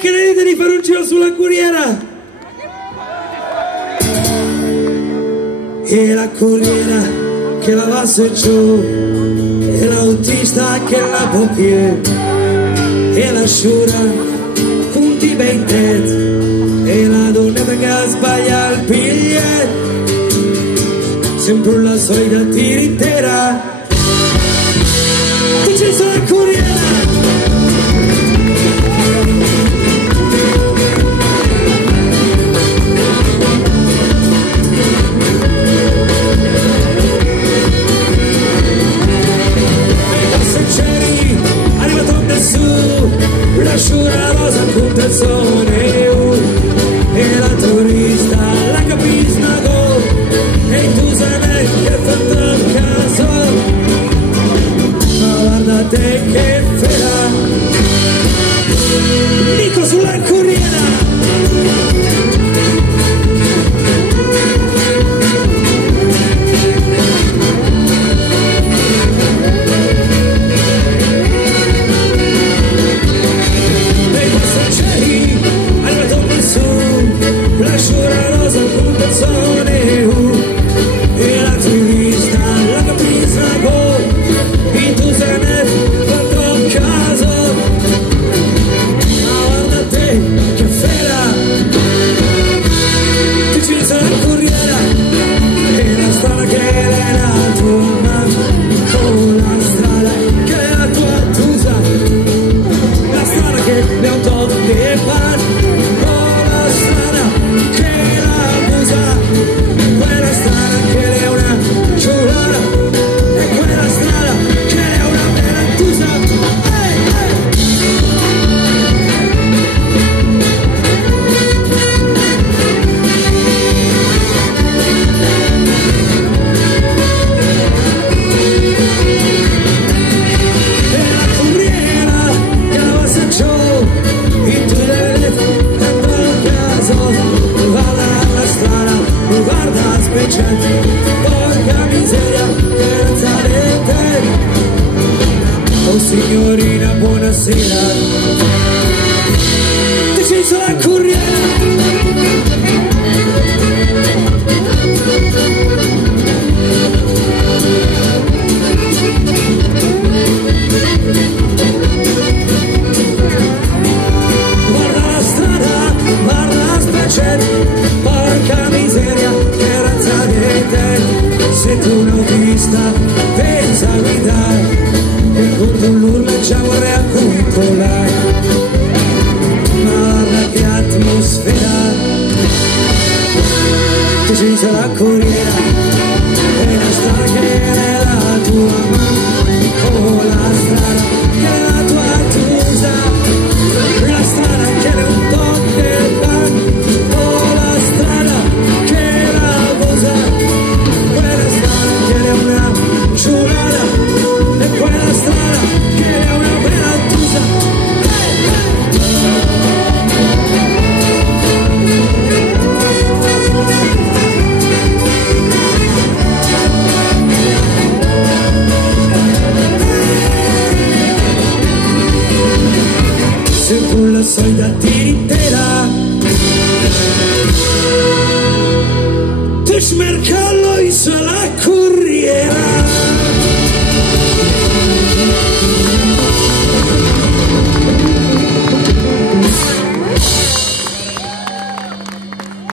che ne dite di fare un giro sulla corriera? E la corriera che la va su e giù, e l'autista che la può più, e la sciura punti ben tet, e la donna che sbaglia il biglietto, sempre la solita tiritera. Ti ci sono la corriera. La sciura rosa con terzone e la turista la capisna go e tu sai che fatto caso, ma guarda te che fera Nico sulla corriera. La sciura rosa con pezzone e la turista la capisna go e tu sei ne fatto caso, ma guarda te che fera ti ci sarà la corriera e la strada che è la tua mamma o la strada che è la tua tusa, la strada che le ho tolte pan. Quella strada che è una ciurara e quella strada che è una bella tusa. E la corriera che la va se ciò e tu le tanto a caso guarda la strada, guarda speciale, porca miseria, che salete. Oh signorina, buonasera. Ti ci sono la corriera. Guarda la strada, guarda la speciale, porca miseria, che razza di te. Se tu un autista pensa a guidare e con l'urlo ci vorrei accontolare, ma guarda che atmosfera. Ti ci sarà la corriera e la strada che è la tua mamma o la strada che è la tua tusa, la strada che è un tocco e pan o la strada che è la cosa, quella strada che è una ciurara e quella strada che è una bella tusa. Se con la solita tiritera ti smercallo in la corriera.